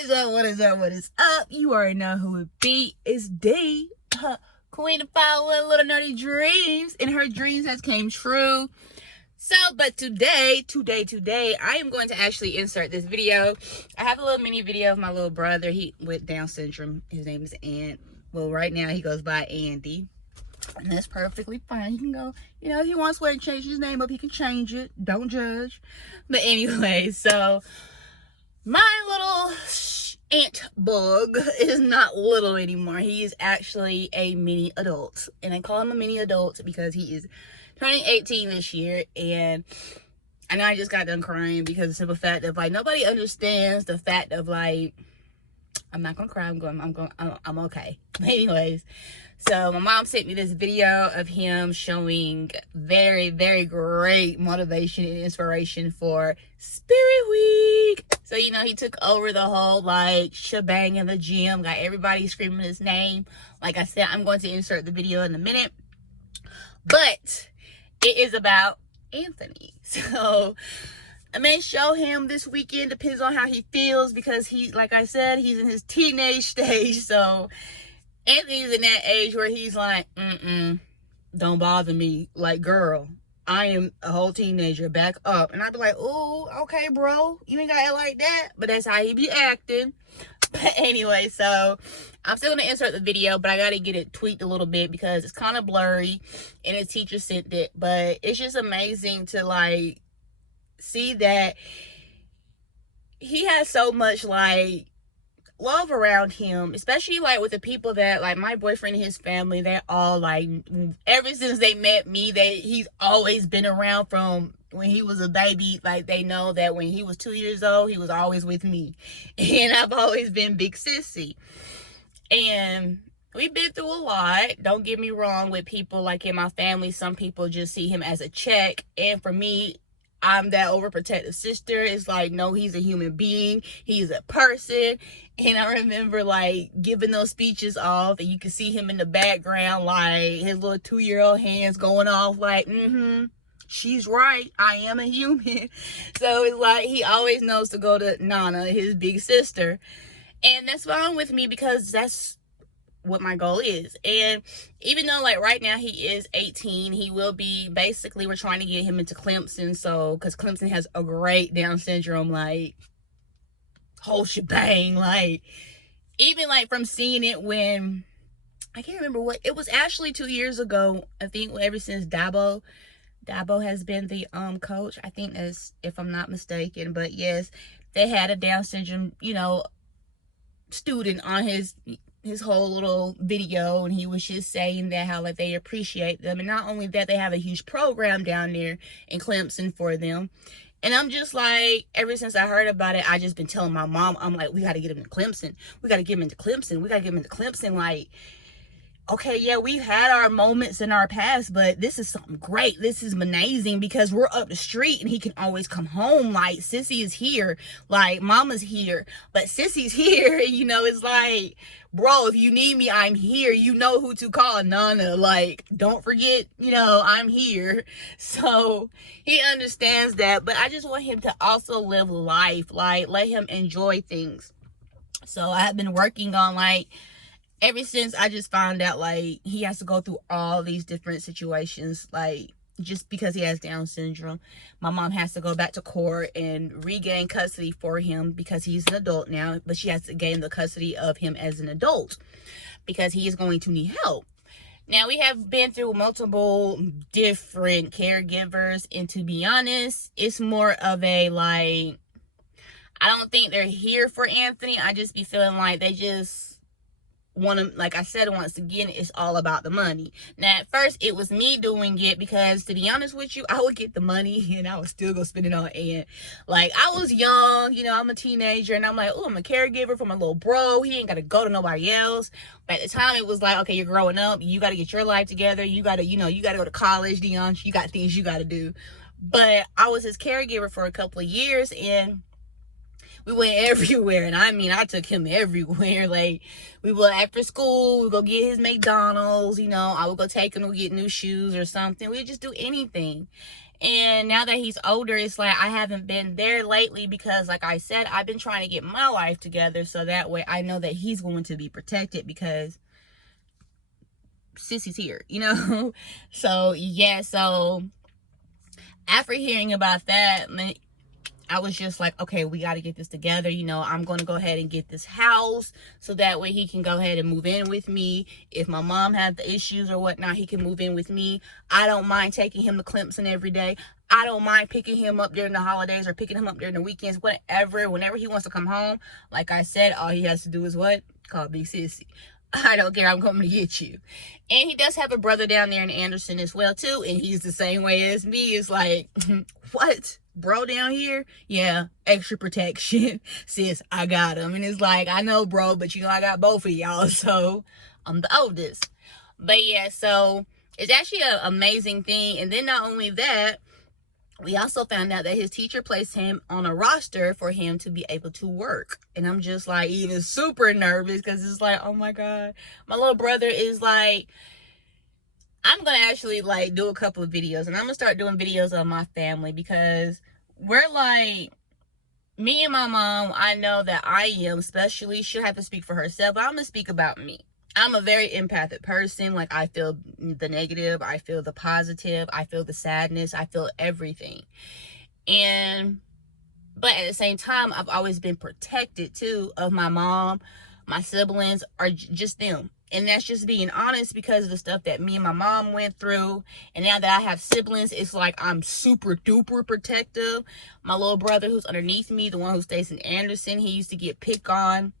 is up? What is up? What is up? You already know who it be. It's D, Queen of Fire with little nerdy dreams, and her dreams has came true. So, but today, I am going to actually insert this video. I have a little mini video of my little brother. He with Down syndrome. His name is Ant. Well, right now he goes by Andy. And that's perfectly fine. He can go, if he wants to change his name up, he can change it. Don't judge. But anyway, so my little ant bug is not little anymore. He is actually a mini adult. And I call him a mini adult because he is turning 18 this year. And I know I just got done crying because of the simple fact of, nobody understands the fact of, I'm not gonna cry. I'm okay. But anyways, so my mom sent me this video of him showing very, very great motivation and inspiration for Spirit Week. So, he took over the whole, shebang in the gym. Got everybody screaming his name. Like I said, I'm going to insert the video in a minute. But it is about Anthony. So I may show him this weekend. Depends on how he feels, because he, like I said, he's in his teenage stage. So Anthony's in that age where he's like, don't bother me. Like, girl, I am a whole teenager. Back up. And I'd be like, oh, okay, bro. You ain't got it like that. But that's how he be acting. But anyway, so I'm still going to insert the video, but I got to get it tweaked a little bit because it's kind of blurry and his teacher sent it. But it's just amazing to, see that he has so much, love around him, especially with the people that my boyfriend and his family. They're all ever since they met me, he's always been around from when he was a baby. They know that when he was 2 years old, he was always with me, and I've always been big sissy. And we've been through a lot, don't get me wrong, with people in my family. Some people just see him as a check, and for me, I'm that overprotective sister. It's no, he's a human being. He's a person. And I remember giving those speeches off, and you can see him in the background, his little 2-year-old hands going off she's right. I am a human. So it's he always knows to go to Nana, his big sister. And that's fine with me because that's what my goal is. And even though right now he is 18, he will be, basically we're trying to get him into Clemson, so because Clemson has a great Down syndrome whole shebang. Even from seeing it when I can't remember what it was, actually 2 years ago, I think, ever since Dabo has been the coach, I think, that's, if I'm not mistaken. But yes, they had a Down syndrome student on his whole little video, and he was just saying that how they appreciate them, and not only that, they have a huge program down there in Clemson for them. And I'm just ever since I heard about it, I just been telling my mom, I'm we got to get him to Clemson. We got to get him into Clemson. We got to get him into Clemson. Okay, yeah, we've had our moments in our past, but this is something great. This is amazing because we're up the street and he can always come home. Sissy is here. Mama's here. But Sissy's here. It's bro, if you need me, I'm here. You know who to call, Nana. Don't forget, I'm here. So he understands that. But I just want him to also live life. Let him enjoy things. So I have been working on, ever since I just found out, he has to go through all these different situations, just because he has Down syndrome. My mom has to go back to court and regain custody for him because he's an adult now, but she has to gain the custody of him as an adult because he is going to need help. Now, we have been through multiple different caregivers, and to be honest, it's more of a, I don't think they're here for Anthony. I just be feeling they just want to, like I said, once again, it's all about the money. Now, at first, it was me doing it because, to be honest with you, I would get the money and I would still go spend it on Ant. I was young, I'm a teenager, and I'm oh, I'm a caregiver for my little bro. He ain't got to go to nobody else. But at the time, it was okay, you're growing up. You got to get your life together. You got to, you got to go to college, Dion. You got things you got to do. But I was his caregiver for a couple of years, and we went everywhere. And I took him everywhere. We would, after school, we'd go get his McDonald's, I would go take him to get new shoes or something. We'd just do anything. And now that he's older, it's like I haven't been there lately because, like I said, I've been trying to get my life together so that way I know that he's going to be protected because Sissy's here, you know? So, yeah, so after hearing about that, I was just like, okay, we got to get this together. You know, I'm going to go ahead and get this house so that way he can go ahead and move in with me. If my mom has the issues or whatnot, he can move in with me. I don't mind taking him to Clemson every day. I don't mind picking him up during the holidays or picking him up during the weekends, whatever. Whenever he wants to come home, like I said, all he has to do is what? Call me Sissy. I don't care. I'm coming to get you. And he does have a brother down there in Anderson as well, too. And he's the same way as me. It's like, what? Bro down here? Yeah, extra protection. Sis, I got him. And it's like, I know, bro, but you know, I got both of y'all. So I'm the oldest. But yeah, so it's actually an amazing thing. And then not only that, we also found out that his teacher placed him on a roster for him to be able to work. And I'm just like even super nervous because it's like, oh my God, my little brother is like, I'm going to actually like do a couple of videos and I'm going to start doing videos of my family because we're like, me and my mom, I know that I am, especially, she'll have to speak for herself, but I'm going to speak about me. I'm a very empathic person. Like, I feel the negative, I feel the positive, I feel the sadness, I feel everything. But at the same time, I've always been protected too of my mom, my siblings, or just them. And that's just being honest because of the stuff that me and my mom went through. And now that I have siblings, it's like I'm super duper protective. My little brother who's underneath me, the one who stays in Anderson, he used to get picked on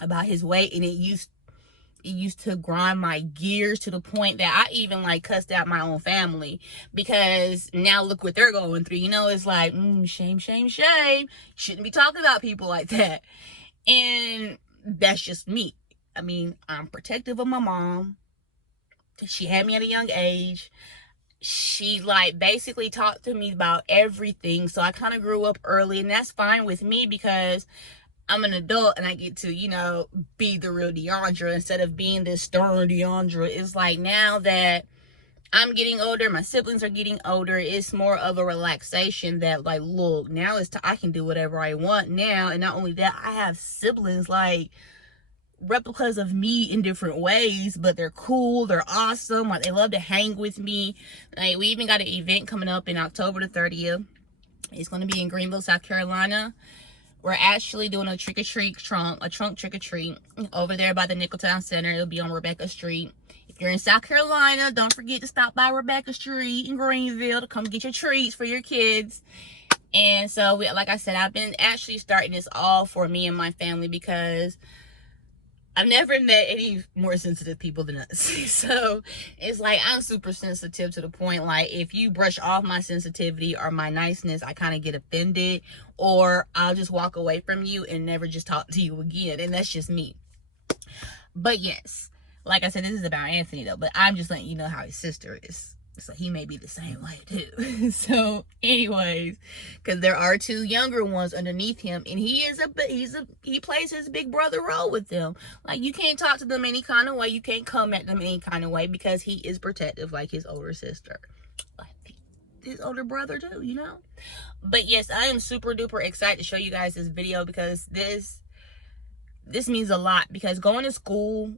about his weight, and it used to grind my gears to the point that I even like cussed out my own family because now look what they're going through. You know, it's like, shame, shame, shame. Shouldn't be talking about people like that. And that's just me. I mean, I'm protective of my mom. She had me at a young age. She like basically talked to me about everything. So I kind of grew up early, and that's fine with me because I'm an adult and I get to, you know, be the real Deandra instead of being this stern Deandra. It's like now that I'm getting older, my siblings are getting older, it's more of a relaxation that like, look, now I can do whatever I want now. And not only that, I have siblings like replicas of me in different ways, but they're cool, they're awesome, like they love to hang with me. Like we even got an event coming up in October the 30th. It's going to be in Greenville, South Carolina. We're actually doing a trunk trick-or-treat over there by the Nicholtown Center. It'll be on Rebecca Street. If you're in South Carolina, don't forget to stop by Rebecca Street in Greenville to come get your treats for your kids. And so, like I said, I've been actually starting this all for me and my family because I've never met any more sensitive people than us. So it's like I'm super sensitive to the point like if you brush off my sensitivity or my niceness, I kind of get offended, or I'll just walk away from you and never just talk to you again. And that's just me. But yes, like I said, this is about Anthony though, but I'm just letting you know how his sister is. So he may be the same way too. So anyways, because there are two younger ones underneath him, and he plays his big brother role with them. Like you can't talk to them any kind of way, you can't come at them any kind of way because he is protective like his older sister, like his older brother too, you know. But yes, I am super duper excited to show you guys this video because this means a lot. Because going to school,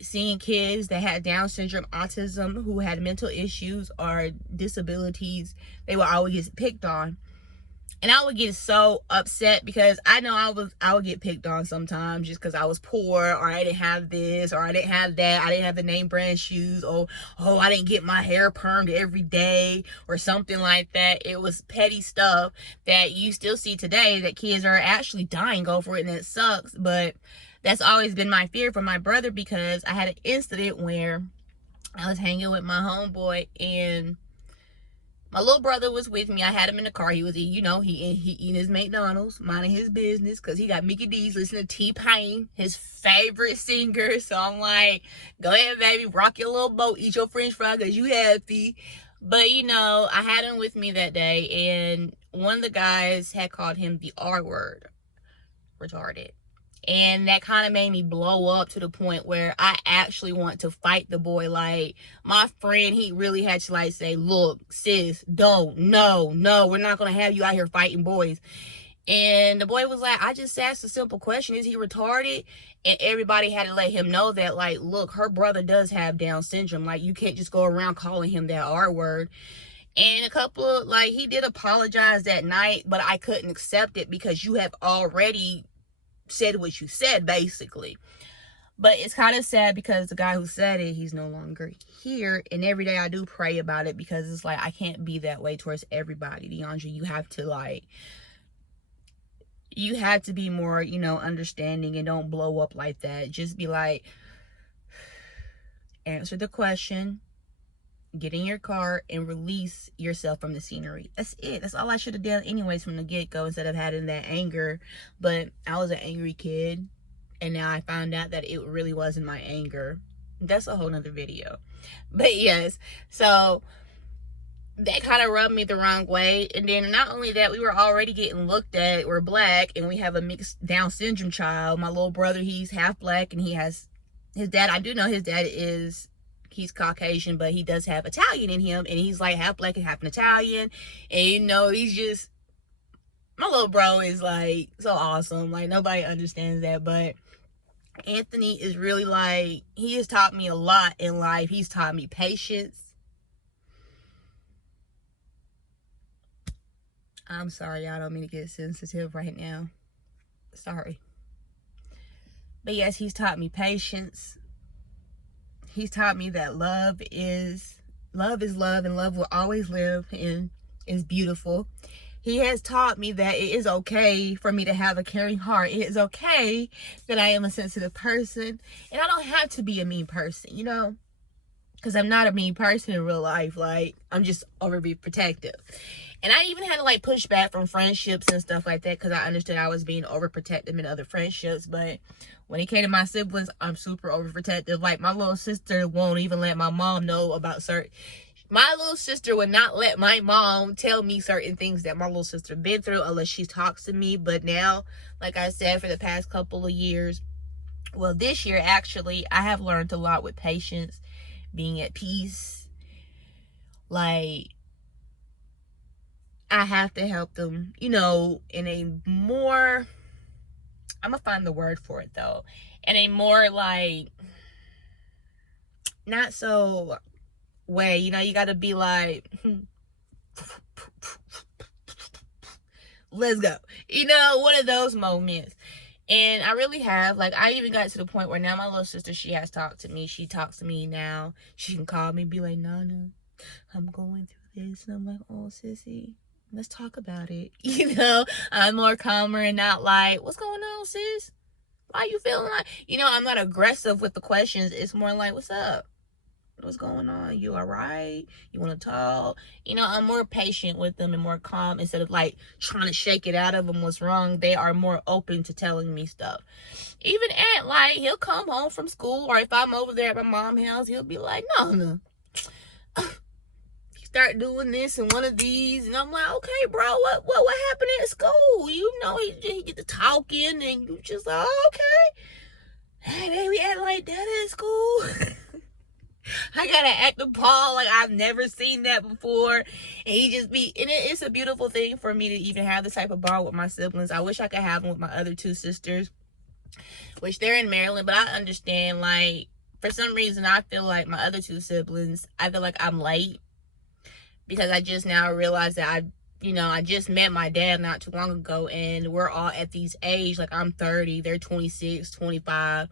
seeing kids that had Down syndrome, autism, who had mental issues or disabilities, they would always get picked on. And I would get so upset because I know I would get picked on sometimes just because I was poor, or I didn't have this, or I didn't have that, I didn't have the name brand shoes, or I didn't get my hair permed every day or something like that. It was petty stuff that you still see today that kids are actually dying over it, and it sucks. But that's always been my fear for my brother because I had an incident where I was hanging with my homeboy and my little brother was with me. I had him in the car. He was, he eating his McDonald's, minding his business, because he got Mickey D's listening to T-Pain, his favorite singer. So I'm like, go ahead, baby, rock your little boat, eat your french fry, because you happy. But, you know, I had him with me that day, and one of the guys had called him the R word, retarded. And that kind of made me blow up to the point where I actually want to fight the boy. Like, my friend, he really had to like say, look, sis, don't, no, we're not going to have you out here fighting boys. And the boy was like, I just asked a simple question. Is he retarded? And everybody had to let him know that, like, look, her brother does have Down syndrome. Like, you can't just go around calling him that R word. And a couple of, like, he did apologize that night, but I couldn't accept it because you have already said what you said, basically. But it's kind of sad because the guy who said it, he's no longer here. And every day I do pray about it because it's like, I can't be that way towards everybody. DeAndre, you have to, like, you have to be more, you know, understanding and don't blow up like that. Just be like, answer the question, get in your car, and release yourself from the scenery. That's it. That's all I should have done anyways from the get-go instead of having that anger. But I was an angry kid, and now I found out that it really wasn't my anger. That's a whole nother video. But yes, so that kind of rubbed me the wrong way. And then not only that, we were already getting looked at. We're black, and we have a mixed Down syndrome child. My little brother, he's half black, and he has his dad. I do know his dad is, he's Caucasian, but he does have Italian in him, and he's like half black and half an Italian. And you know, he's just, my little bro is like so awesome. Like, nobody understands that, but Anthony is really like, he has taught me a lot in life. He's taught me patience. I'm sorry, y'all, I don't mean to get sensitive right now. Sorry. But yes, he's taught me patience. He's taught me that love is love, and love will always live and is beautiful. He has taught me that it is okay for me to have a caring heart. It is okay that I am a sensitive person, and I don't have to be a mean person, you know, because I'm not a mean person in real life. Like, I'm just overly protective. And I even had to like push back from friendships and stuff like that because I understood I was being overprotective in other friendships. But when it came to my siblings, I'm super overprotective. Like, my little sister won't even let my mom know about certain. My little sister would not let my mom tell me certain things that my little sister been through unless she talks to me. But now, like I said, for the past couple of years, well, this year actually, I have learned a lot with patience, being at peace. Like, I have to help them, you know, in a more, I'm gonna find the word for it though, in a more like, not so way, you know, you gotta be like, let's go, you know, one of those moments. And I really have, like, I even got to the point where now my little sister, she has talked to me. She talks to me now. She can call me, be like, Nana, I'm going through this. And I'm like, oh, sissy, let's talk about it. You know, I'm more calmer and not like, what's going on, sis? Why you feeling like, you know, I'm not aggressive with the questions. It's more like, what's up? What's going on? You all right? You want to talk? You know, I'm more patient with them and more calm instead of like trying to shake it out of them what's wrong. They are more open to telling me stuff. Even at, like, he'll come home from school, or if I'm over there at my mom's house, he'll be like, no. Start doing this and one of these, and I'm like, okay, bro, what happened at school? You know, he get to talking, and you just like, oh, okay, hey, baby, act like that at school. I gotta act appalled like I've never seen that before, and he just be, and it's a beautiful thing for me to even have this type of bond with my siblings. I wish I could have them with my other two sisters, which they're in Maryland, but I understand, like, for some reason I feel like my other two siblings, I feel like I'm late. Because I just now realized that I just met my dad not too long ago, and we're all at these age. Like, I'm 30, they're 26, 25,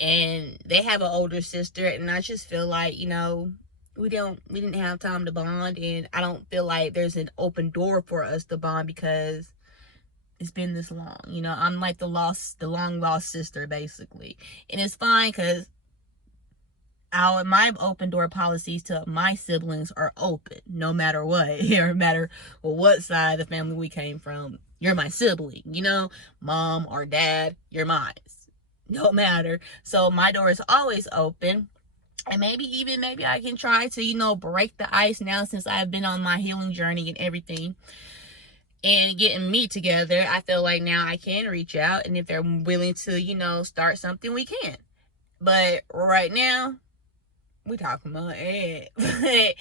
and they have an older sister, and I just feel like, you know, we didn't have time to bond, and I don't feel like there's an open door for us to bond because it's been this long. You know, I'm like the long lost sister, basically. And it's fine because my open door policies to my siblings are open, no matter what, no matter what side of the family we came from. You're my sibling, you know, mom or dad, you're mine. No matter. So my door is always open. And maybe I can try to, you know, break the ice now since I've been on my healing journey and everything. and getting me together, I feel like now I can reach out, and if they're willing to, you know, start something, we can. But right now, we talking about it. But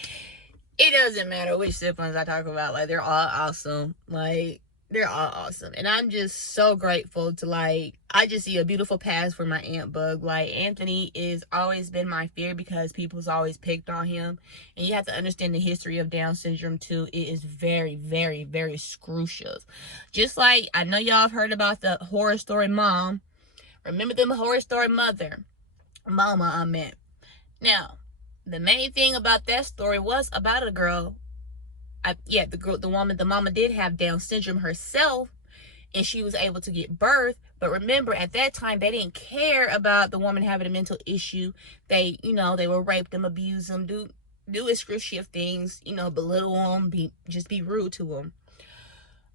it doesn't matter which siblings I talk about. Like, they're all awesome. Like, they're all awesome. And I'm just so grateful to, like, I just see a beautiful past for my Aunt Bug. Like, Anthony is always been my fear because people's always picked on him. And you have to understand the history of Down syndrome, too. It is very, very, very excruciating. Just like, I know y'all have heard about the horror story mom. Remember the horror story mother. Mama, I meant. Now, the main thing about that story was about a girl. The mama did have Down syndrome herself, and she was able to get birth. But remember, at that time, they didn't care about the woman having a mental issue. They, you know, they would rape them, abuse them, do excruciating things, you know, belittle them, just be rude to them.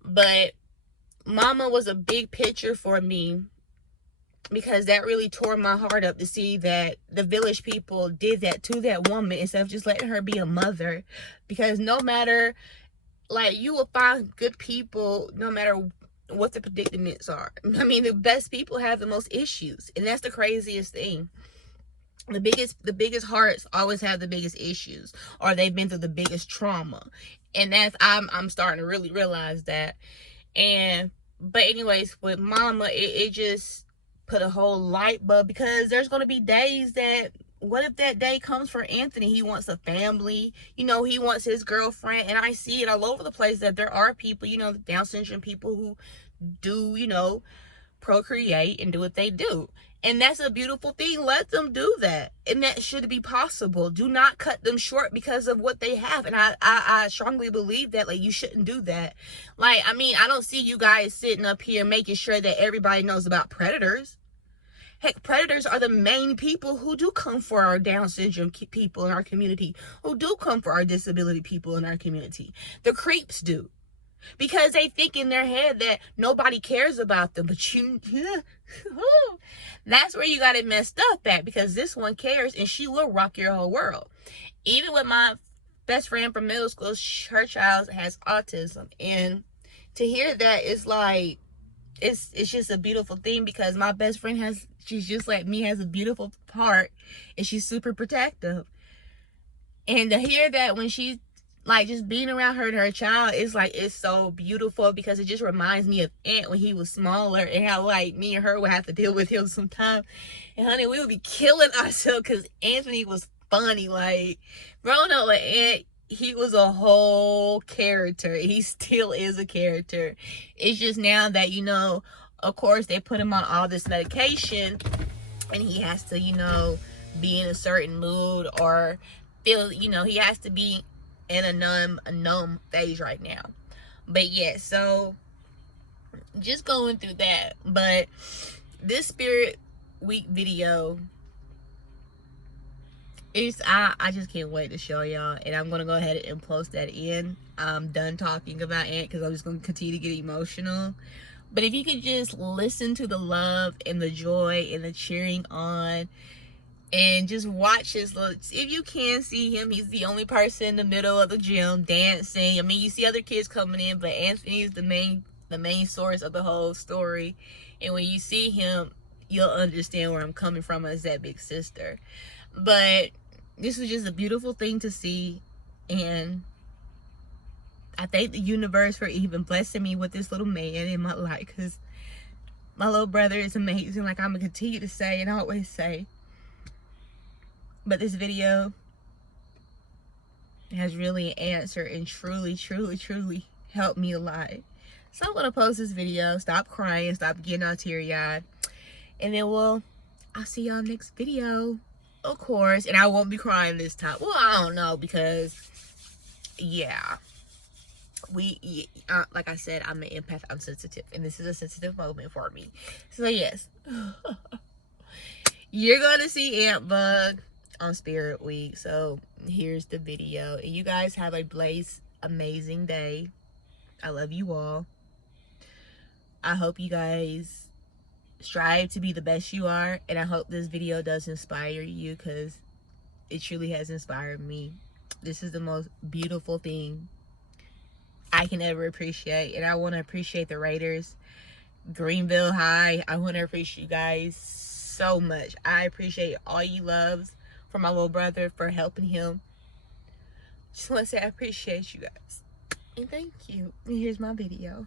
But mama was a big picture for me, because that really tore my heart up to see that the village people did that to that woman instead of just letting her be a mother. Because no matter, like, you will find good people no matter what the predicaments are. I mean, the best people have the most issues, and that's the craziest thing. The biggest hearts always have the biggest issues, or they've been through the biggest trauma. And that's, I'm starting to really realize that. But anyways, with mama, it just put a whole light bulb, because there's going to be days that, what if that day comes for Anthony? He wants a family, you know, he wants his girlfriend. And I see it all over the place that there are people, you know, Down syndrome people who do, you know, procreate and do what they do. And that's a beautiful thing. Let them do that. And that should be possible. Do not cut them short because of what they have. And I strongly believe that, like, you shouldn't do that. Like, I mean, I don't see you guys sitting up here making sure that everybody knows about predators. Heck, predators are the main people who do come for our Down syndrome people in our community, who do come for our disability people in our community. The creeps do. Because they think in their head that nobody cares about them. But that's where you got it messed up at, because this one cares, and she will rock your whole world. Even with my best friend from middle school, her child has autism. And to hear that is like, it's just a beautiful thing, because my best friend she's just like me, has a beautiful heart, and she's super protective. And to hear that when she's like, just being around her and her child, is like, it's so beautiful, because it just reminds me of Ant when he was smaller, and how, like, me and her would have to deal with him sometimes. And honey, we would be killing ourselves because Anthony was funny. Like, growing up with Ant, he was a whole character. He still is a character. It's just now that, you know, of course, they put him on all this medication, and he has to, you know, be in a certain mood, or feel, you know, he has to be in a numb phase right now. But yeah, so just going through that. But this Spirit Week video is, I just can't wait to show y'all, and I'm gonna go ahead and post that in. I'm done talking about Ant, because I'm just gonna continue to get emotional. But if you could just listen to the love and the joy and the cheering on, and just watch his looks. If you can see him, he's the only person in the middle of the gym dancing. I mean, you see other kids coming in, but Anthony is the main source of the whole story. And when you see him, you'll understand where I'm coming from as that big sister. But this was just a beautiful thing to see, and I thank the universe for even blessing me with this little man in my life, because my little brother is amazing, like I'm gonna continue to say and always say. But this video has really answered and truly, truly, truly helped me a lot. So I'm gonna post this video, stop crying, stop getting all teary-eyed, and then I'll see y'all next video, of course. And I won't be crying this time. Well, I don't know, because yeah, like I said, I'm an empath, I'm sensitive, and this is a sensitive moment for me. So yes, you're gonna see Ant Bug on Spirit Week. So here's the video, and you guys have a blessed, amazing day. I love you all. I hope you guys strive to be the best you are, and I hope this video does inspire you, because it truly has inspired me. This is the most beautiful thing I can ever appreciate. And I want to appreciate the Raiders, Greenville High. I want to appreciate you guys so much. I appreciate all you loves for my little brother, for helping him. Just want to say I appreciate you guys. And thank you. And here's my video.